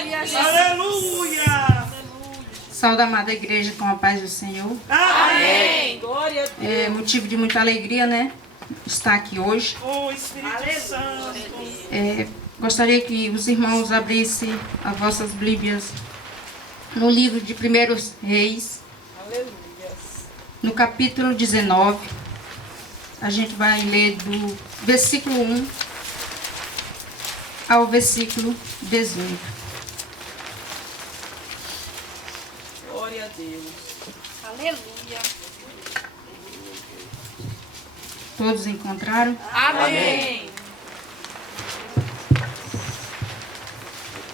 Aleluia! Saúde a amada igreja com a paz do Senhor. Amém! Glória a Deus. É motivo de muita alegria, né? Estar aqui hoje. Oh, Espírito Santo! Gostaria que os irmãos abrissem as vossas Bíblias no livro de 1 Reis, Aleluia. no capítulo 19. A gente vai ler do versículo 1 ao versículo 18. Glória a Deus. Aleluia. Todos encontraram? Amém.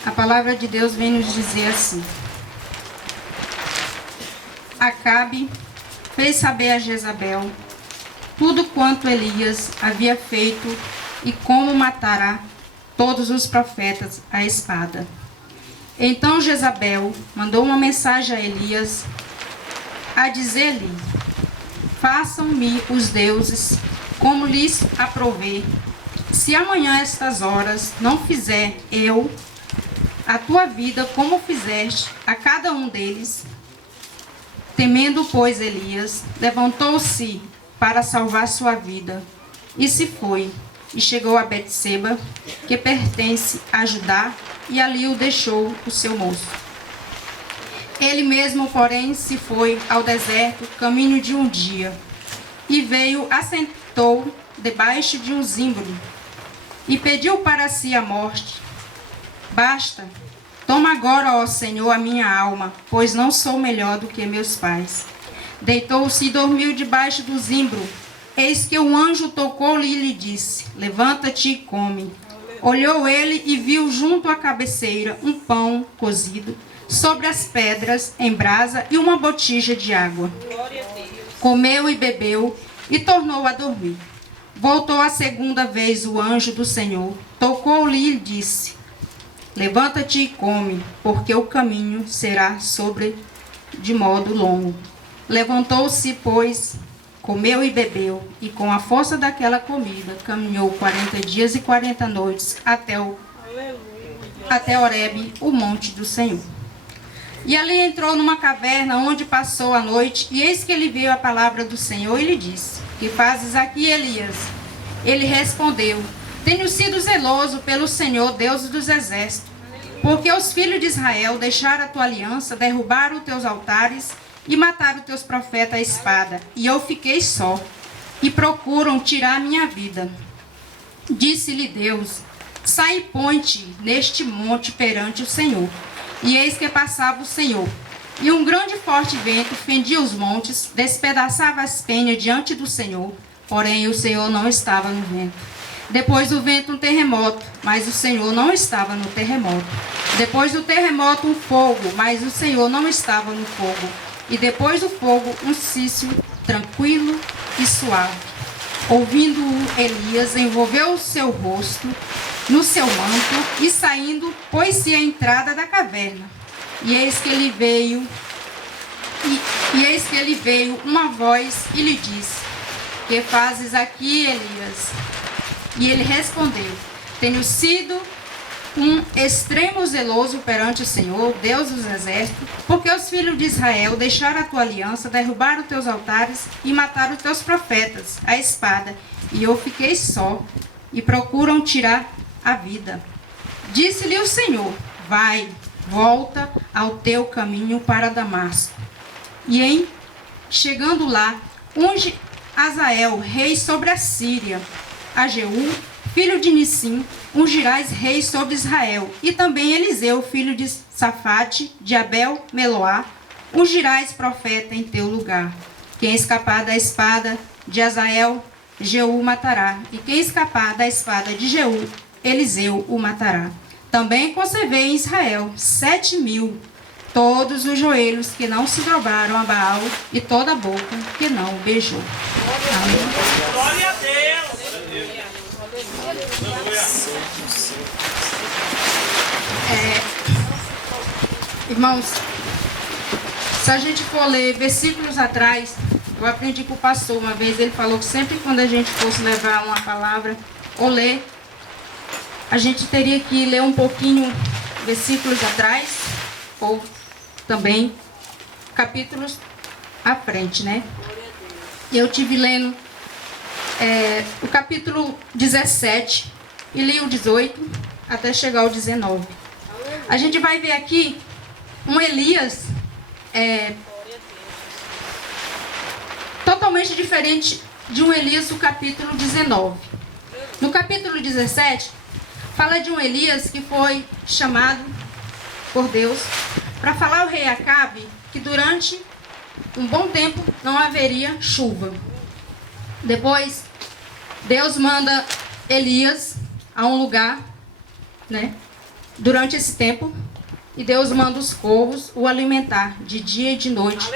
A palavra de Deus vem nos dizer assim: Acabe fez saber a Jezabel tudo quanto Elias havia feito e como matará todos os profetas à espada. Então Jezabel mandou uma mensagem a Elias a dizer-lhe: façam-me os deuses como lhes aprouver. Se amanhã estas horas não fizer eu a tua vida como fizeste a cada um deles. Temendo, pois, Elias, levantou-se para salvar sua vida, e se foi, e chegou a Betseba, que pertence a Judá, e ali o deixou o seu moço. Ele mesmo, porém, se foi ao deserto, caminho de um dia, e veio, assentou debaixo de um zimbro, e pediu para si a morte. Basta, toma agora, ó Senhor, a minha alma, pois não sou melhor do que meus pais. Deitou-se e dormiu debaixo do zimbro. Eis que um anjo tocou-lhe e lhe disse: levanta-te e come. Olhou ele e viu junto à cabeceira um pão cozido, sobre as pedras em brasa e uma botija de água. Glória a Deus. Comeu e bebeu e tornou a dormir. Voltou a segunda vez o anjo do Senhor, tocou-lhe e disse: levanta-te e come, porque o caminho será sobre de modo longo. Levantou-se, pois, comeu e bebeu, e com a força daquela comida caminhou 40 dias e 40 noites até Horebe, o monte do Senhor. E ali entrou numa caverna onde passou a noite, e eis que ele veio a palavra do Senhor e lhe disse: que fazes aqui, Elias? Ele respondeu: tenho sido zeloso pelo Senhor, Deus dos exércitos, porque os filhos de Israel deixaram a tua aliança, derrubaram os teus altares e mataram os teus profetas à espada, e eu fiquei só, e procuram tirar a minha vida. Disse-lhe Deus: sai e põe-te neste monte perante o Senhor. E eis que passava o Senhor, e um grande e forte vento fendia os montes, despedaçava as penhas diante do Senhor, porém o Senhor não estava no vento. Depois do vento um terremoto, mas o Senhor não estava no terremoto. Depois do terremoto um fogo, mas o Senhor não estava no fogo. E depois do fogo um cício tranquilo e suave. Ouvindo-o, Elias envolveu o seu rosto no seu manto e saindo, pôs-se à entrada da caverna. E eis que ele veio uma voz e lhe disse: que fazes aqui, Elias? E ele respondeu: tenho sido um extremo zeloso perante o Senhor, Deus dos exércitos, porque os filhos de Israel deixaram a tua aliança, derrubaram os teus altares e mataram os teus profetas à espada, e eu fiquei só, e procuram tirar a vida. Disse-lhe o Senhor: vai, volta ao teu caminho para Damasco, e chegando lá, unge Azael, rei sobre a Síria, a Jeú, filho de Nissim, ungirás rei sobre Israel, e também Eliseu, filho de Safate, de Abel, Meloá, ungirás profeta em teu lugar. Quem escapar da espada de Azael, Jeú matará, e quem escapar da espada de Jeú, Eliseu o matará. Também conservei em Israel 7.000, todos os joelhos que não se dobraram a Baal, e toda a boca que não o beijou. Amém. Glória a Deus! Irmãos, se a gente for ler versículos atrás, eu aprendi com o pastor uma vez, ele falou que sempre quando a gente fosse levar uma palavra ou ler, a gente teria que ler um pouquinho versículos atrás, ou também capítulos à frente, né? Eu tive lendo o capítulo 17 e li o 18 até chegar ao 19. A gente vai ver aqui um Elias totalmente diferente de um Elias do capítulo 19. No capítulo 17, fala de um Elias que foi chamado por Deus para falar ao rei Acabe que durante um bom tempo não haveria chuva. Depois, Deus manda Elias a um lugar, né, durante esse tempo, e Deus manda os corvos o alimentar de dia e de noite.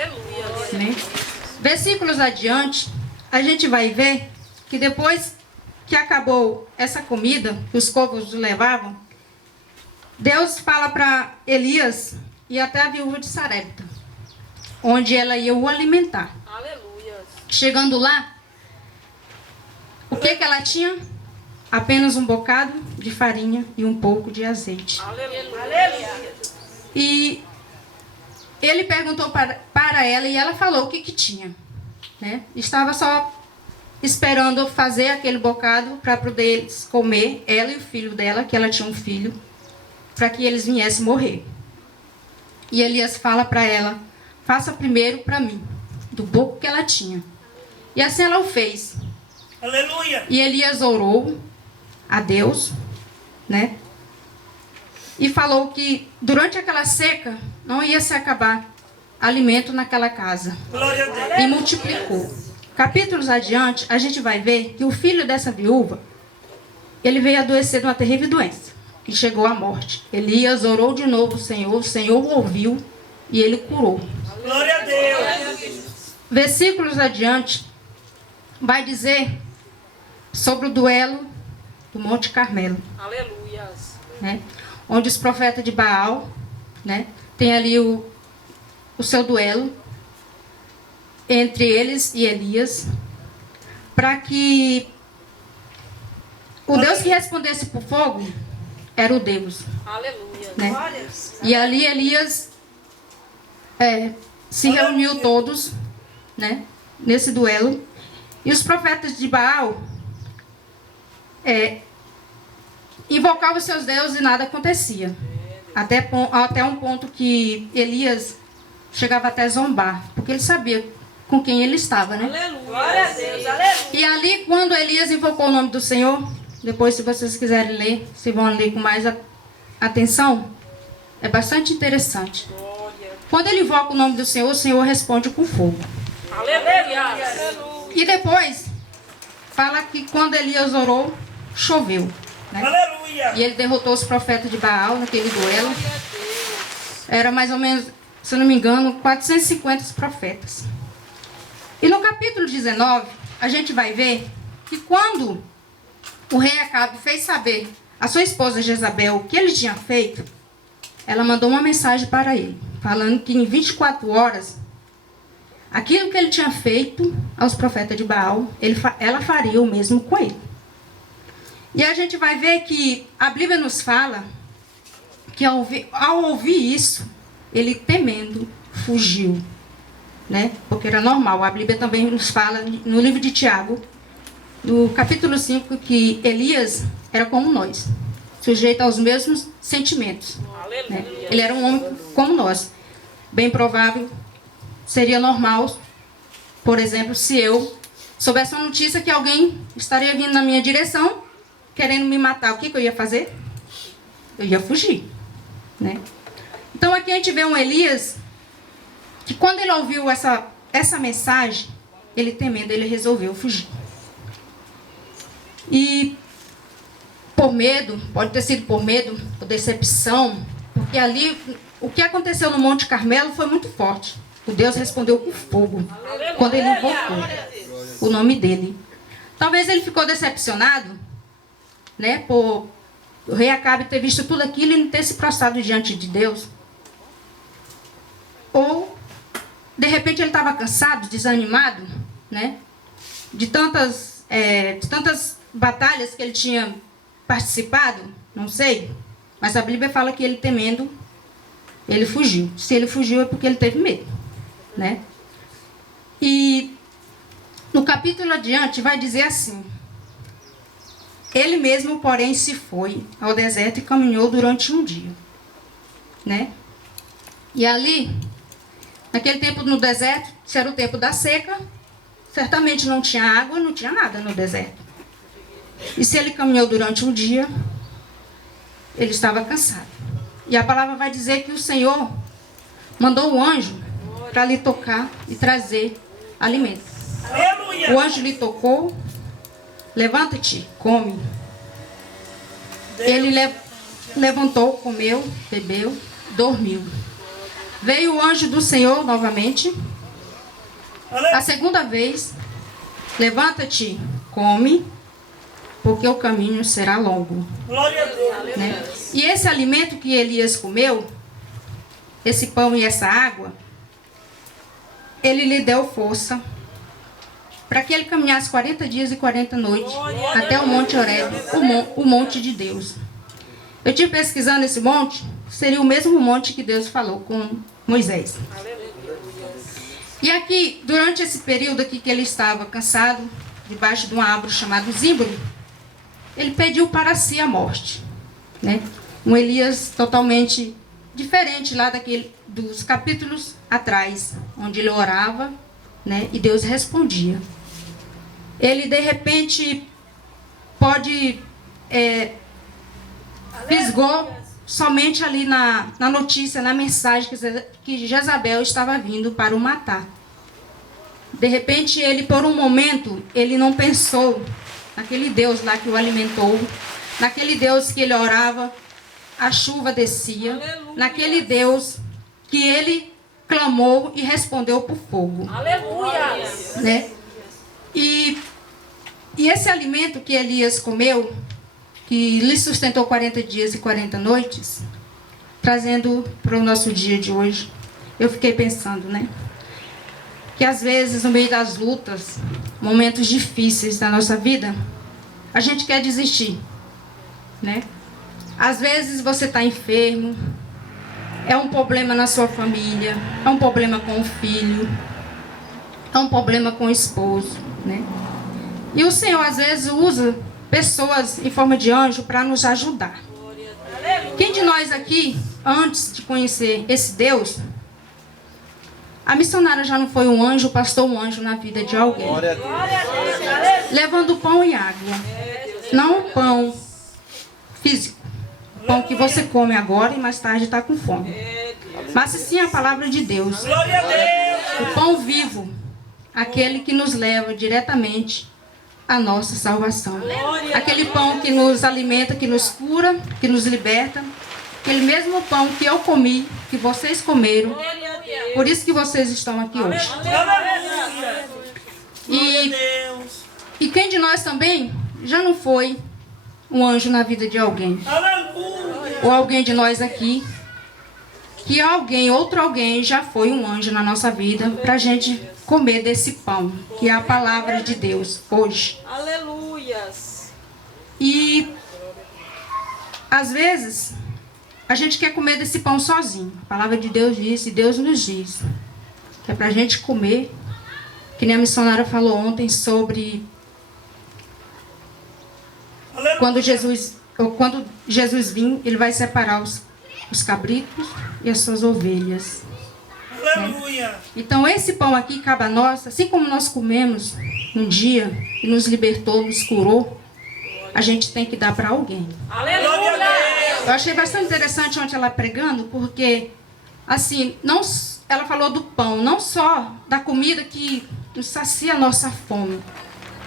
Né? Versículos adiante, a gente vai ver que depois que acabou essa comida que os corvos levavam, Deus fala para Elias ir até a viúva de Sarepta, onde ela ia o alimentar. Aleluia. Chegando lá, o que ela tinha? Apenas um bocado de farinha e um pouco de azeite. Aleluia. E ele perguntou para ela e ela falou o que tinha. Né? Estava só esperando fazer aquele bocado para poder comer, ela e o filho dela, que ela tinha um filho, para que eles viessem morrer. E Elias fala para ela, faça primeiro para mim, do pouco que ela tinha. E assim ela o fez. Aleluia. E Elias orou a Deus, né? E falou que durante aquela seca não ia se acabar alimento naquela casa. Glória a Deus. E multiplicou. Capítulos adiante, a gente vai ver que o filho dessa viúva, ele veio adoecer de uma terrível doença, que chegou à morte. Elias orou de novo o Senhor o ouviu e ele curou. Glória a Deus. Versículos adiante, vai dizer sobre o duelo do Monte Carmelo. Aleluia. Né? Onde os profetas de Baal, né, tem ali o seu duelo entre eles e Elias, para que o Deus que respondesse por fogo era o Deus. Aleluia. Né? E ali Elias se reuniu todos, né, nesse duelo, e os profetas de Baal invocavam seus deuses e nada acontecia. Até um ponto que Elias chegava até a zombar, porque ele sabia com quem ele estava, né? Aleluia. Glória a Deus. Aleluia. E ali, quando Elias invocou o nome do Senhor, depois, se vocês quiserem ler, se vão ler com mais atenção, é bastante interessante. Glória. Quando ele invoca o nome do Senhor, o Senhor responde com fogo. Aleluia. E depois, fala que quando Elias orou, choveu. Né? Aleluia. E ele derrotou os profetas de Baal naquele duelo. Era mais ou menos, se eu não me engano, 450 profetas. E no capítulo 19, a gente vai ver que quando o rei Acabe fez saber a sua esposa Jezabel o que ele tinha feito, ela mandou uma mensagem para ele, falando que em 24 horas, aquilo que ele tinha feito aos profetas de Baal, ela faria o mesmo com ele. E a gente vai ver que a Bíblia nos fala que ao ouvir isso, ele temendo fugiu. Né? Porque era normal. A Bíblia também nos fala no livro de Tiago, no capítulo 5, que Elias era como nós, sujeito aos mesmos sentimentos. Né? Ele era um homem como nós. Bem provável, seria normal, por exemplo, se eu soubesse uma notícia que alguém estaria vindo na minha direção, querendo me matar, o que eu ia fazer? Eu ia fugir. Né? Então aqui a gente vê um Elias que quando ele ouviu essa mensagem, ele temendo, ele resolveu fugir. E por medo, pode ter sido por medo, por decepção, porque ali, o que aconteceu no Monte Carmelo foi muito forte. O Deus respondeu com fogo, quando ele invocou o nome dele. Talvez ele ficou decepcionado, né, por o rei Acabe ter visto tudo aquilo e não ter se prostrado diante de Deus. Ou de repente ele estava cansado, desanimado, né? De tantas batalhas que ele tinha participado, não sei. Mas a Bíblia fala que ele temendo, ele fugiu. Se ele fugiu é porque ele teve medo, né? E no capítulo adiante vai dizer assim: ele mesmo, porém, se foi ao deserto e caminhou durante um dia, né? E ali, naquele tempo no deserto, se era o tempo da seca, certamente não tinha água, não tinha nada no deserto. E se ele caminhou durante um dia, ele estava cansado. E a palavra vai dizer que o Senhor mandou o anjo para lhe tocar e trazer alimento. Aleluia. O anjo lhe tocou, levanta-te, come. Ele levantou, comeu, bebeu, dormiu. Veio o anjo do Senhor novamente, a segunda vez, levanta-te, come, porque o caminho será longo. Glória a Deus. Né? E esse alimento que Elias comeu, esse pão e essa água, ele lhe deu força para que ele caminhasse 40 dias e 40 noites até o Monte Horebe, o monte de Deus. Eu tive pesquisando esse monte, seria o mesmo monte que Deus falou com Moisés. E aqui, durante esse período aqui que ele estava cansado, debaixo de uma árvore chamada Zimbro, ele pediu para si a morte, né? Um Elias totalmente diferente lá dos capítulos atrás, onde ele orava, né? E Deus respondia. Ele, de repente, fisgou somente ali na notícia, na mensagem que Jezabel estava vindo para o matar. De repente, ele, por um momento, ele não pensou naquele Deus lá que o alimentou, naquele Deus que ele orava, a chuva descia, naquele Deus que ele clamou e respondeu por fogo. Aleluia. Né? E esse alimento que Elias comeu, que lhe sustentou 40 dias e 40 noites, trazendo para o nosso dia de hoje, eu fiquei pensando, né? Que às vezes, no meio das lutas, momentos difíceis da nossa vida, a gente quer desistir, né? Às vezes você está enfermo, é um problema na sua família, é um problema com o filho, é um problema com o esposo, né? E o Senhor às vezes usa pessoas em forma de anjo para nos ajudar. Quem de nós aqui, antes de conhecer esse Deus, a missionária já não foi um anjo, pastor um anjo na vida de alguém? Glória a Deus. Levando pão e água. Não pão físico. Pão que você come agora e mais tarde está com fome. Mas sim a palavra de Deus. Glória a Deus. O pão vivo. Aquele que nos leva diretamente à nossa salvação. Aquele pão que nos alimenta, que nos cura, que nos liberta. Aquele mesmo pão que eu comi, que vocês comeram. Por isso que vocês estão aqui hoje. Aleluia. Glória a Deus. E quem de nós também já não foi um anjo na vida de alguém? Aleluia. Ou alguém de nós aqui, que outro alguém já foi um anjo na nossa vida, para a gente comer desse pão, que é a palavra de Deus, hoje. Aleluias. E, às vezes, a gente quer comer desse pão sozinho. A palavra de Deus diz, e Deus nos diz, que é para a gente comer, que nem a missionária falou ontem sobre quando Jesus vir, ele vai separar os cabritos e as suas ovelhas. Aleluia. Então esse pão aqui cabe a nós, assim como nós comemos um dia e nos libertou, nos curou, a gente tem que dar para alguém. Aleluia. Eu achei bastante interessante ontem ela pregando, porque assim, ela falou do pão, não só da comida que nos sacia a nossa fome.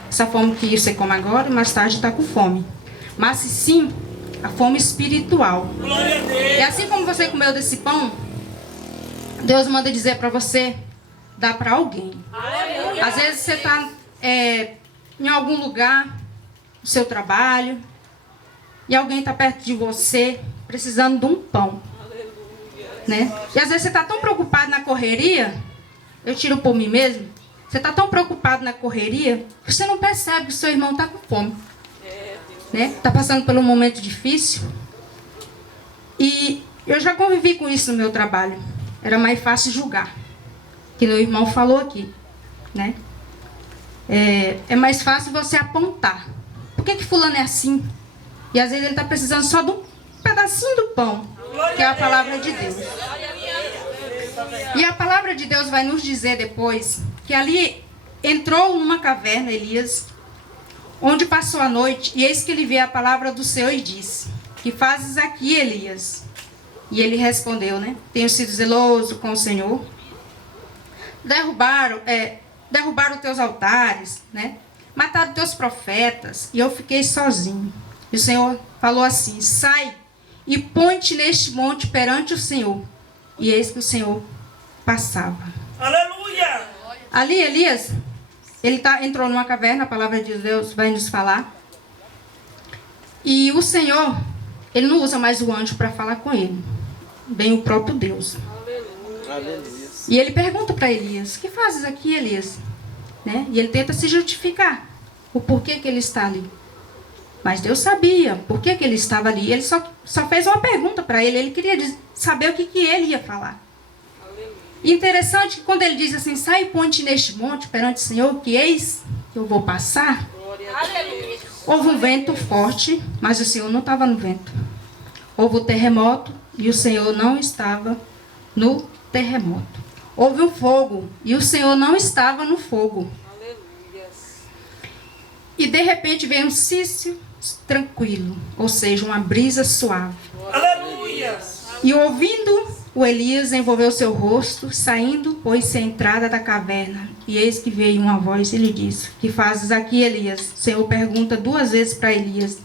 Essa fome que você come agora e mais tarde está com fome. Mas sim, a fome espiritual. Glória a E Deus. assim como você comeu desse pão, Deus manda dizer para você, dar para alguém. Aleluia. Às vezes você está em algum lugar, no seu trabalho, e alguém está perto de você, precisando de um pão. Né? E às vezes você está tão preocupado na correria, eu tiro por mim mesmo, você está tão preocupado na correria, que você não percebe que o seu irmão está com fome. Né? Está passando por um momento difícil. E eu já convivi com isso no meu trabalho. Era mais fácil julgar. Que meu irmão falou aqui, né? É mais fácil você apontar. Por que fulano é assim? E às vezes ele está precisando só de um pedacinho do pão, que é a palavra de Deus. E a palavra de Deus vai nos dizer depois que ali entrou numa caverna Elias, onde passou a noite, e eis que ele veio a palavra do Senhor e disse: que fazes aqui, Elias? E ele respondeu, né? Tenho sido zeloso com o Senhor. Derrubaram os teus altares, né? Mataram teus profetas, e eu fiquei sozinho. E o Senhor falou assim: sai e põe-te neste monte perante o Senhor. E eis que o Senhor passava. Aleluia! Ali Elias, ele entrou numa caverna, a palavra de Deus vai nos falar. E o Senhor, ele não usa mais o anjo para falar com ele. Vem o próprio Deus. Aleluia. E ele pergunta para Elias: que fazes aqui, Elias? Né? E ele tenta se justificar o porquê que ele está ali. Mas Deus sabia por que ele estava ali. Ele só fez uma pergunta para ele. Ele queria saber o que ele ia falar. E interessante que quando ele diz assim: sai e põe-te neste monte perante o Senhor, que eis que eu vou passar. Houve um vento forte, mas o Senhor não estava no vento. Houve um terremoto e o Senhor não estava no terremoto. Houve um fogo e o Senhor não estava no fogo. E de repente veio um cício tranquilo, ou seja, uma brisa suave. Aleluia! E ouvindo o Elias, envolveu seu rosto, saindo, pôs-se à entrada da caverna. E eis que veio uma voz e lhe disse: que fazes aqui, Elias? O Senhor pergunta 2 vezes para Elias.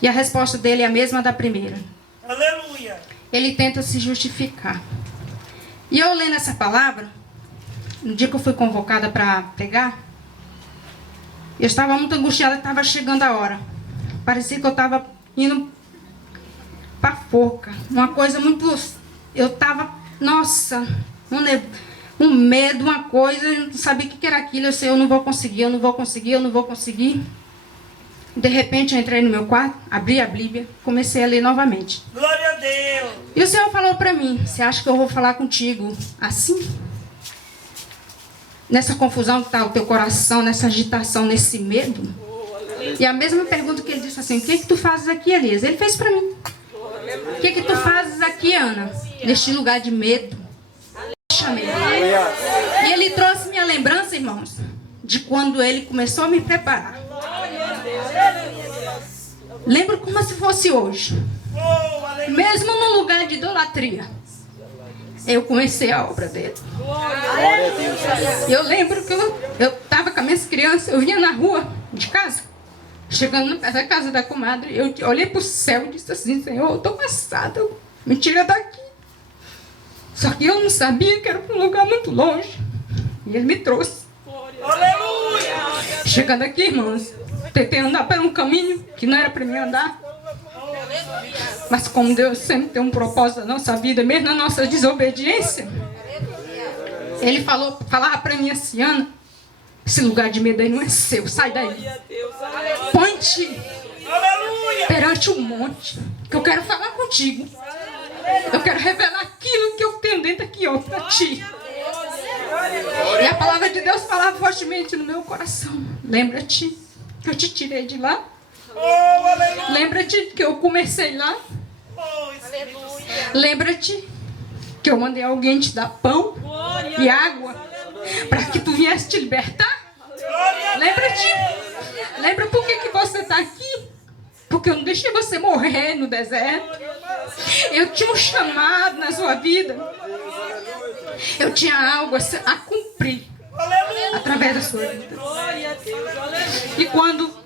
E a resposta dele é a mesma da primeira. Aleluia! Ele tenta se justificar. E eu lendo essa palavra, no dia que eu fui convocada para pregar, eu estava muito angustiada, estava chegando a hora. Parecia que eu estava indo para a forca. Uma coisa muito... Eu estava, nossa, um medo, uma coisa, eu não sabia o que era aquilo. Eu sei, eu não vou conseguir, eu não vou conseguir, eu não vou conseguir. De repente eu entrei no meu quarto, abri a Bíblia, comecei a ler novamente. Glória a Deus! E o Senhor falou para mim: você acha que eu vou falar contigo assim? Nessa confusão que está o teu coração, nessa agitação, nesse medo? E a mesma pergunta que ele disse assim: o que tu fazes aqui, Elias? Ele fez para mim. O que tu fazes aqui, Ana? Neste lugar de medo. Chamei. E ele trouxe minha lembrança, irmãos, de quando ele começou a me preparar. Lembro como se fosse hoje. Mesmo no lugar de idolatria, eu comecei a obra dele. Eu lembro que eu estava com as minhas crianças, eu vinha na rua de casa, chegando na casa da comadre, eu olhei para o céu e disse assim: Senhor, eu estou cansada, me tira daqui. Só que eu não sabia que era para um lugar muito longe. E ele me trouxe. Aleluia! Chegando aqui, irmãos, tentei andar por um caminho que não era para mim andar. Mas como Deus sempre tem um propósito na nossa vida, mesmo na nossa desobediência, Ele falava para mim assim: Ana, esse lugar de medo aí não é seu, sai daí. Põe-te perante o monte, que eu quero falar contigo. Eu quero revelar aquilo que eu tenho dentro aqui, ó, para ti. E a palavra de Deus falava fortemente no meu coração: lembra-te que eu te tirei de lá. Lembra-te que eu comecei lá. Lembra-te que eu mandei alguém te dar pão e água para que tu viesse te libertar. Lembra-te. Lembra por que você está aqui? Porque eu não deixei você morrer no deserto. Eu tinha um chamado na sua vida. Eu tinha algo a cumprir através da sua vida. E quando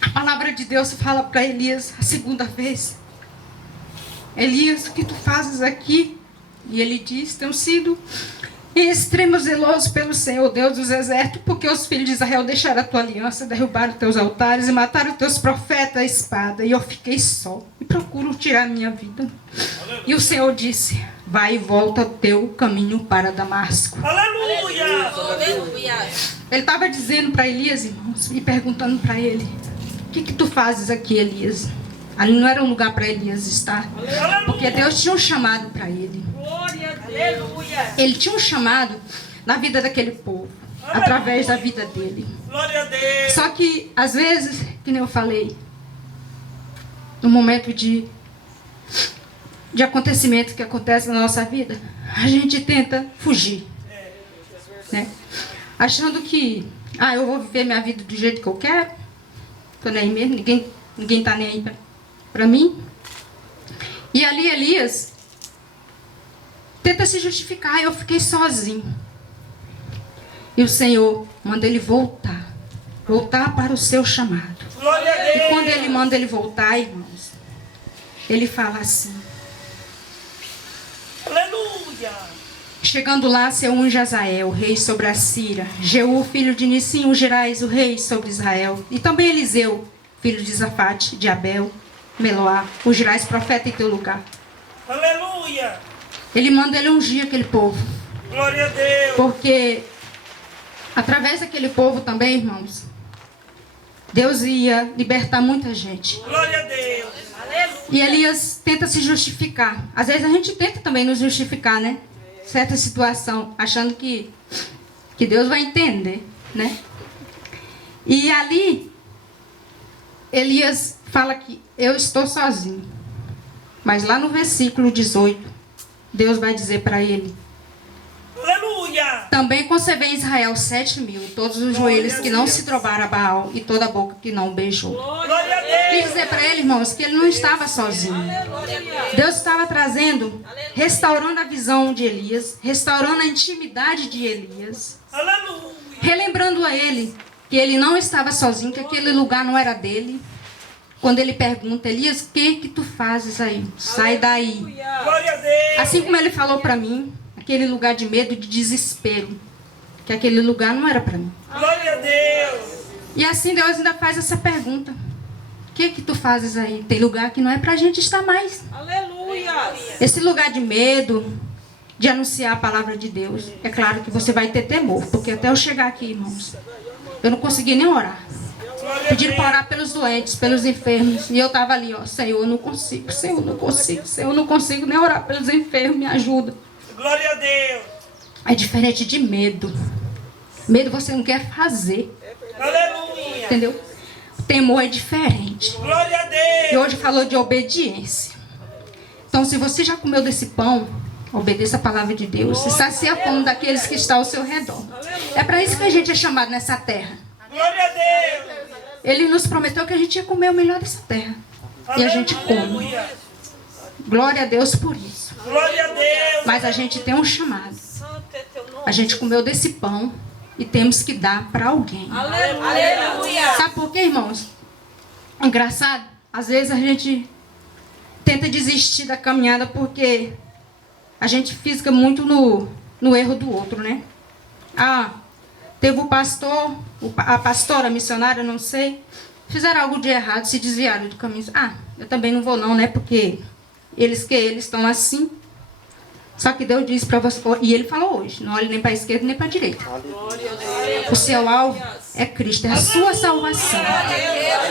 a palavra de Deus fala para Elias a segunda vez: Elias, o que tu fazes aqui? E ele diz: tenho sido em extremo zeloso pelo Senhor, Deus dos exércitos, porque os filhos de Israel deixaram a tua aliança, derrubaram teus altares e mataram teus profetas à espada. E eu fiquei só e procuro tirar a minha vida. E o Senhor disse: vai e volta o teu caminho para Damasco. Aleluia! Ele estava dizendo para Elias, irmãos, e perguntando para ele: o que tu fazes aqui, Elias? Ali não era um lugar para Elias estar. Porque Deus tinha um chamado para ele. Aleluia. Ele tinha um chamado na vida daquele povo, através da vida dele. Glória a Deus. Só que, às vezes, que nem eu falei, no momento de acontecimentos que acontecem na nossa vida, a gente tenta fugir, né? Achando que, eu vou viver minha vida do jeito que eu quero, tô nem aí mesmo, ninguém tá nem aí pra mim. E ali Elias tenta se justificar, eu fiquei sozinho. E o Senhor manda ele voltar para o seu chamado. Glória a Deus. E quando ele manda ele voltar, irmãos, ele fala assim: Aleluia. chegando lá, se unge Azael, rei sobre a Síria. Jeú, filho de Nissim, ungirás o rei sobre Israel. E também Eliseu, filho de Zafate, de Abel, Meloá, ungirás profeta em teu lugar. Aleluia. Ele manda ele ungir aquele povo. Glória a Deus. Porque através daquele povo também, irmãos, Deus ia libertar muita gente. Glória a Deus. E Elias tenta se justificar. Às vezes a gente tenta também nos justificar, né? Certa situação, achando que Deus vai entender, né? E ali, Elias fala que eu estou sozinho. Mas lá no versículo 18, Deus vai dizer para ele: Aleluia. também concebei em Israel 7.000, todos os joelhos que não se dobraram a Baal e toda a boca que não beijou. Glória a Quis Deus. dizer para ele, irmãos, que ele não estava sozinho. Deus estava trazendo, restaurando a visão de Elias, restaurando a intimidade de Elias, Aleluia. relembrando a ele que ele não estava sozinho, que aquele lugar não era dele. Quando ele pergunta: Elias, o que tu fazes aí? Sai daí. Glória a Deus. Assim como ele falou para mim, aquele lugar de medo, de desespero, que aquele lugar não era para mim. Glória a Deus. E assim Deus ainda faz essa pergunta: o que tu fazes aí? Tem lugar que não é para a gente estar mais. Aleluia. Esse lugar de medo, de anunciar a palavra de Deus, é claro que você vai ter temor, porque até eu chegar aqui, irmãos, eu não consegui nem orar. Glória a Pediram para Deus. orar pelos doentes, pelos enfermos, e eu estava ali, Senhor, eu não consigo, Senhor, eu não consigo, Senhor, eu não consigo nem orar pelos enfermos, me ajuda. Glória a Deus. É diferente de medo. Medo você não quer fazer, Aleluia. entendeu? O temor é diferente. Glória a E Deus. hoje falou de obediência. Então, se você já comeu desse pão, obedeça a palavra de Deus. E sacia a fome daqueles que estão ao seu redor. É para isso que a gente é chamado nessa terra. Glória a Deus. Ele nos prometeu que a gente ia comer o melhor dessa terra. E a gente come. Aleluia. Glória a Deus por isso. Glória a Deus. Mas a gente tem um chamado. Santo é teu nome. A gente comeu desse pão e temos que dar para alguém. Aleluia. Sabe por quê, irmãos? Engraçado, às vezes a gente tenta desistir da caminhada porque a gente fica muito no erro do outro, né? Teve o pastor, a pastora, a missionária, não sei, fizeram algo de errado, se desviaram do caminho. Eu também não vou não, né? Porque eles estão assim. Só que Deus disse para você, e ele falou hoje, não olhe nem para a esquerda nem para a direita. O seu alvo é Cristo, é a sua salvação.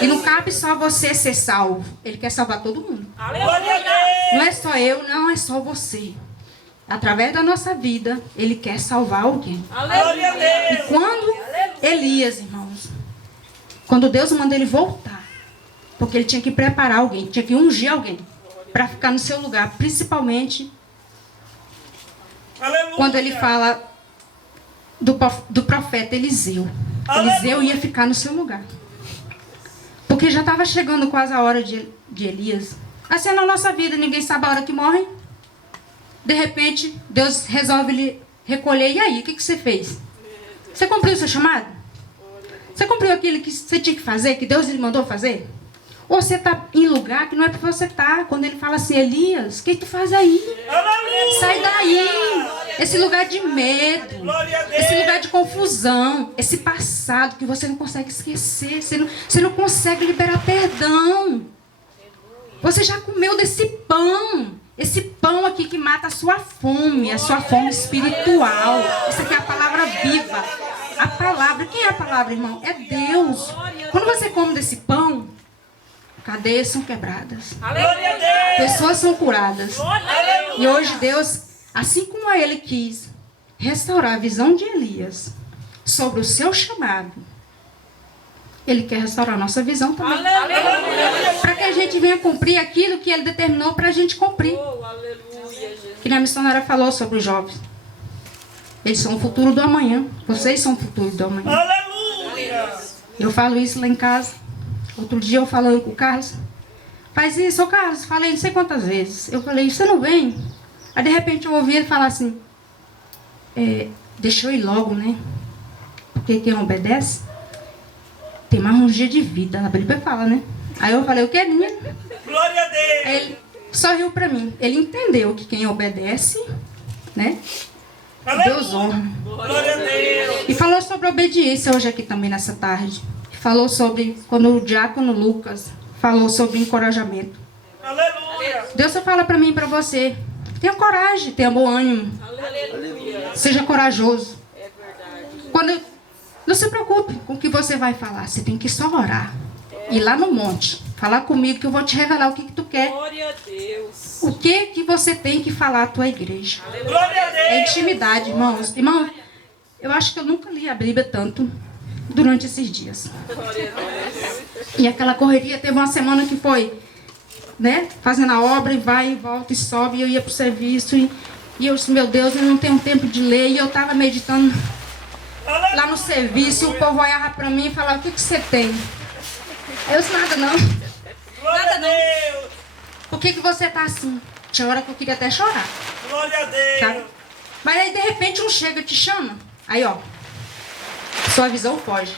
E não cabe só você ser salvo, ele quer salvar todo mundo. Glória a Deus. Não é só eu, não é só você. Através da nossa vida, ele quer salvar alguém. Glória a E Deus. quando Elias, irmãos, quando Deus manda ele voltar, porque ele tinha que preparar alguém, tinha que ungir alguém para ficar no seu lugar, principalmente Aleluia. quando ele fala do profeta Eliseu. Eliseu ia ficar no seu lugar. Porque já estava chegando quase a hora de Elias. Assim é na nossa vida, ninguém sabe a hora que morre. De repente, Deus resolve lhe recolher. E aí, o que você fez? Você cumpriu o seu chamado? Você cumpriu aquilo que você tinha que fazer, que Deus lhe mandou fazer? Ou você está em lugar que não é para você estar? Quando ele fala assim: Elias, o que tu faz aí? Aleluia. Sai daí! Esse lugar de medo, Glória a Deus. esse lugar de confusão, esse passado que você não consegue esquecer, você não consegue liberar perdão. Você já comeu desse pão. Esse pão aqui que mata a sua fome espiritual. Essa aqui é a palavra viva. A palavra, quem é a palavra, irmão? É Deus. Quando você come desse pão, cadeias são quebradas. Glória a Deus. Pessoas são curadas. E hoje Deus, assim como Ele quis restaurar a visão de Elias sobre o seu chamado, Ele quer restaurar a nossa visão também. Para que a gente venha cumprir aquilo que Ele determinou para a gente cumprir. Que a missionária falou sobre os jovens. Eles são o futuro do amanhã. Vocês são o futuro do amanhã. Aleluia. Eu falo isso lá em casa. Outro dia eu falando com o Carlos. Faz isso, ô Carlos. Falei não sei quantas vezes. Eu falei, você não vem? Aí de repente eu ouvi ele falar assim. Deixa eu ir logo, né? Porque quem obedece tem mais um dia de vida. A Bíblia fala, né? Aí eu falei, o que, menino? Glória a Deus. Aí ele sorriu pra mim. Ele entendeu que quem obedece, né? Deus honra. Glória a Deus. E falou sobre obediência hoje aqui também nessa tarde. Falou sobre, quando o diácono Lucas falou sobre encorajamento. Aleluia. Deus só fala pra mim e pra você. Tenha coragem, tenha bom ânimo. Seja corajoso. Quando, não se preocupe com o que você vai falar. Você tem que só orar. Ir lá no monte. Falar comigo que eu vou te revelar o que tu quer. Glória a Deus. O que você tem que falar à tua igreja. Glória a Deus. É intimidade, irmãos. Irmão, eu acho que eu nunca li a Bíblia tanto durante esses dias. E aquela correria, teve uma semana que foi, né, fazendo a obra e vai e volta e sobe. E eu ia pro serviço e eu disse, meu Deus, eu não tenho tempo de ler. E eu estava meditando lá no serviço. E o povo olhava para mim e falava, o que você tem? Eu disse, nada não. Glória a Deus. Por que você tá assim? Tinha hora que eu queria até chorar. Glória a Deus. Sabe? Mas aí de repente um chega e te chama. Aí ó, sua visão foge.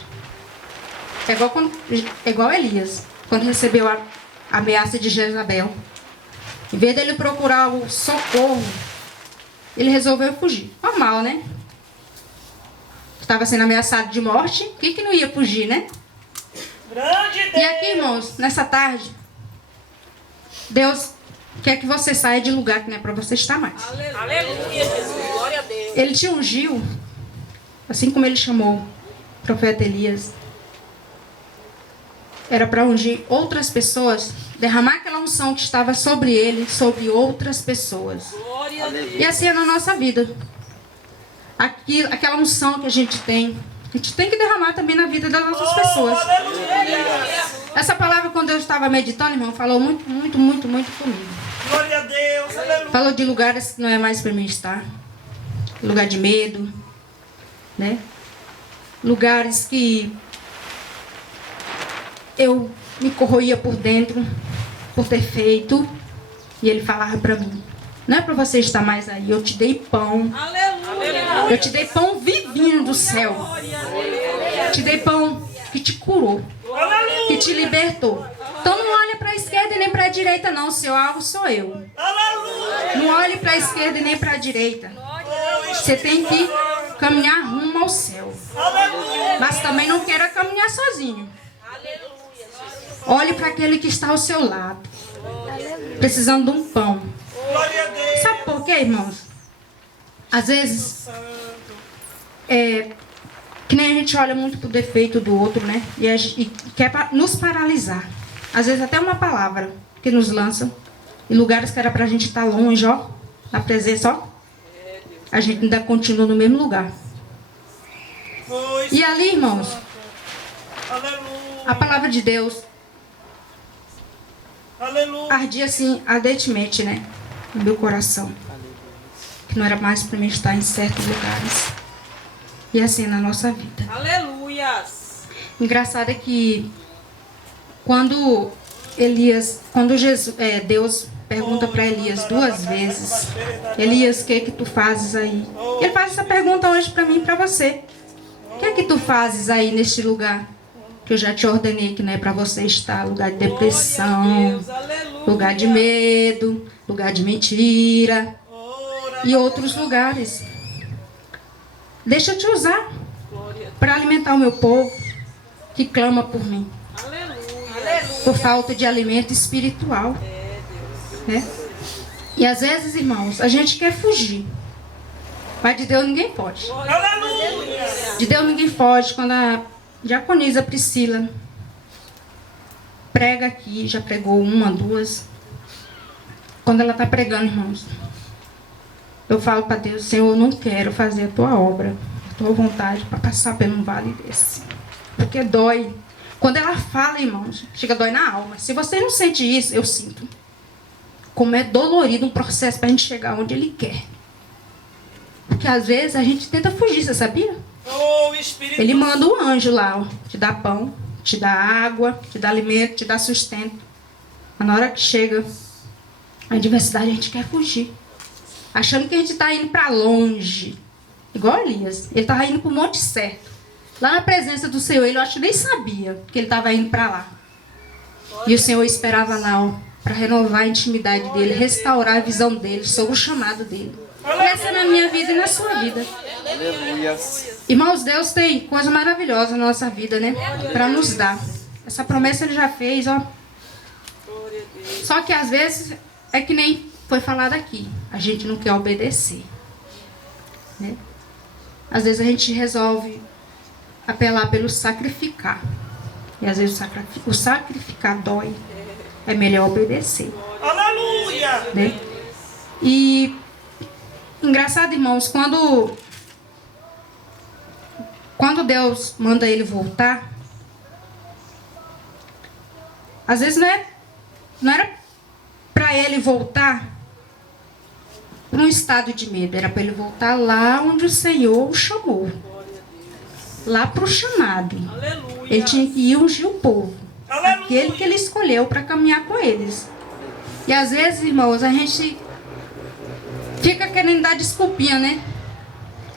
É igual Elias, quando recebeu a ameaça de Jezabel. Em vez dele procurar o socorro, ele resolveu fugir. Normal, né? Estava sendo ameaçado de morte, quem que não ia fugir, né? Grande Deus. E aqui, irmãos, nessa tarde, Deus quer que você saia de lugar que não é para você estar mais. Aleluia, Jesus. Glória a Deus. Ele te ungiu, assim como ele chamou o profeta Elias. Era para ungir outras pessoas, derramar aquela unção que estava sobre ele, sobre outras pessoas. Glória a Deus. E assim é na nossa vida. Aquela unção que a gente tem que derramar também na vida das outras pessoas. Essa palavra, quando eu estava meditando, irmão, falou muito, muito, muito, muito comigo. Glória a Deus. Aleluia. Falou de lugares que não é mais para mim estar. Lugar de medo, né? Lugares que eu me corroía por dentro por ter feito. E ele falava para mim, não é para você estar mais aí, eu te dei pão. Aleluia. Eu te dei pão vivinho do céu. Te dei pão que te curou, que te libertou. Então não olhe para a esquerda e nem para a direita não, seu alvo sou eu. Aleluia. Não olhe para a esquerda e nem para a direita. Você tem que caminhar rumo ao céu. Aleluia. Mas também não queira caminhar sozinho. Olhe para aquele que está ao seu lado, precisando de um pão. Glória a Deus. Sabe por quê, irmãos? Às vezes, que nem a gente olha muito pro defeito do outro, né? E quer nos paralisar. Às vezes até uma palavra que nos lança em lugares que era pra gente estar longe, ó, na presença, ó. A gente ainda continua no mesmo lugar. Pois. E ali, irmãos, Aleluia. a palavra de Deus Aleluia. ardia assim ardentemente, né? No meu coração. Que não era mais para mim estar em certos lugares. E assim na nossa vida. Aleluias. Engraçado é que quando Deus pergunta para Elias 2 vezes, Elias, o que é que tu fazes aí? Ele faz essa pergunta hoje para mim e para você. O que é que tu fazes aí neste lugar? Que eu já te ordenei que não é para você estar, lugar de depressão, lugar de medo, lugar de mentira e outros lugares. Deixa eu te usar para alimentar o meu povo que clama por mim, por falta de alimento espiritual, né? E às vezes, irmãos, a gente quer fugir, mas de Deus ninguém pode. De Deus ninguém foge. Quando a diaconisa Priscila prega aqui, já pregou uma, duas. Quando ela está pregando, irmãos, eu falo para Deus: Senhor, eu não quero fazer a tua obra, a tua vontade, para passar por um vale desse. Porque dói. Quando ela fala, irmãos, chega a dói na alma. Se você não sente isso, eu sinto. Como é dolorido um processo para a gente chegar onde Ele quer. Porque às vezes a gente tenta fugir, você sabia? Oh, Espírito Ele manda um anjo lá, ó, te dá pão, te dá água, te dá alimento, te dá sustento. Mas na hora que chega a adversidade, a gente quer fugir. Achando que a gente está indo para longe. Igual Elias. Ele estava indo para o monte certo. Lá na presença do Senhor, ele eu acho que nem sabia que ele estava indo para lá. E o Senhor esperava lá, ó, para renovar a intimidade dele, restaurar a visão dele sobre o chamado dele. E essa é na minha vida e na sua vida. Aleluia. Irmãos, Deus tem coisa maravilhosa na nossa vida, né? Para nos dar. Essa promessa Ele já fez, ó. Só que às vezes é que nem foi falado aqui. A gente não quer obedecer, né? Às vezes a gente resolve apelar pelo sacrificar. E às vezes o sacrificar dói. É melhor obedecer, Aleluia! né? E engraçado, irmãos, quando Deus manda ele voltar, às vezes não era para ele voltar para um estado de medo, era para ele voltar lá onde o Senhor o chamou, lá para o chamado. Aleluia. Ele tinha que ir ungir o povo, Aleluia. aquele que ele escolheu para caminhar com eles. E às vezes, irmãos, a gente fica querendo dar desculpinha, né?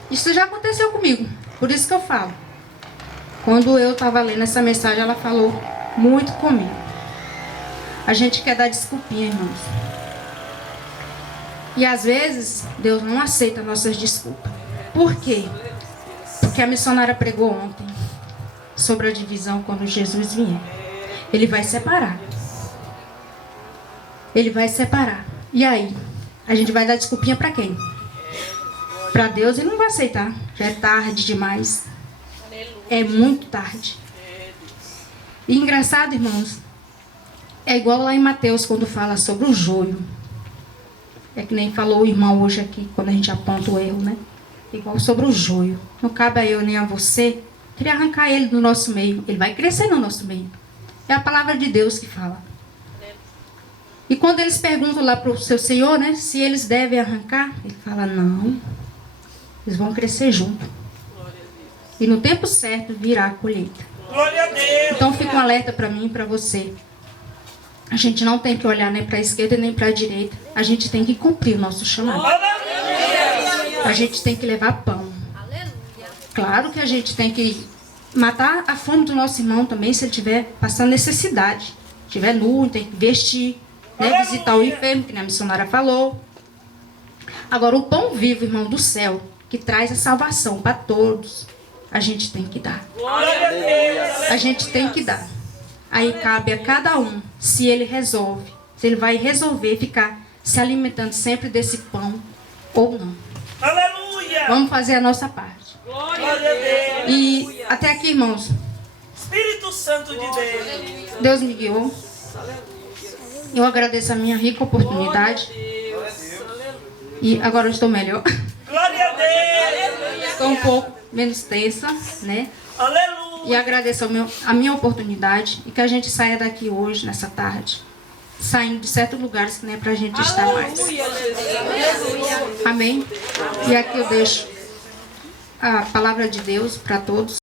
Isso já aconteceu comigo. Por isso que eu falo. Quando eu estava lendo essa mensagem, ela falou muito comigo. A gente quer dar desculpinha, irmãos. E às vezes, Deus não aceita nossas desculpas. Por quê? Porque a missionária pregou ontem sobre a divisão quando Jesus vier. Ele vai separar. Ele vai separar. E aí? A gente vai dar desculpinha para quem? Para Deus Ele não vai aceitar. Já é tarde demais. É muito tarde. E engraçado, irmãos, é igual lá em Mateus quando fala sobre o joio. É que nem falou o irmão hoje aqui, quando a gente aponta o erro, né? Igual sobre o joio. Não cabe a eu nem a você querer arrancar ele do nosso meio. Ele vai crescer no nosso meio. É a palavra de Deus que fala. E quando eles perguntam lá para o seu Senhor, né, se eles devem arrancar, ele fala: não, eles vão crescer junto. E no tempo certo virá a colheita. Glória a Deus! Então fica um alerta para mim e para você. A gente não tem que olhar nem para a esquerda nem para a direita. A gente tem que cumprir o nosso chamado. Aleluia! A gente tem que levar pão. Claro que a gente tem que matar a fome do nosso irmão também, se ele estiver passando necessidade. Estiver nu, tem que vestir, né? Visitar o enfermo, que a missionária falou. Agora, o pão vivo, irmão, do céu, que traz a salvação para todos, a gente tem que dar. Glória a Deus! A gente tem que dar. Aí cabe a cada um, se ele resolve, se ele vai resolver ficar se alimentando sempre desse pão ou não. Aleluia! Vamos fazer a nossa parte. Glória a Deus! E até aqui, irmãos, Espírito Santo de Deus! Deus me guiou. Eu agradeço a minha rica oportunidade. E agora eu estou melhor. Glória a Deus! Estou um pouco menos tensa, né? Aleluia! E agradeço a minha oportunidade. E que a gente saia daqui hoje, nessa tarde, saindo de certos lugares que não é pra gente estar mais. Amém? E aqui eu deixo a palavra de Deus para todos.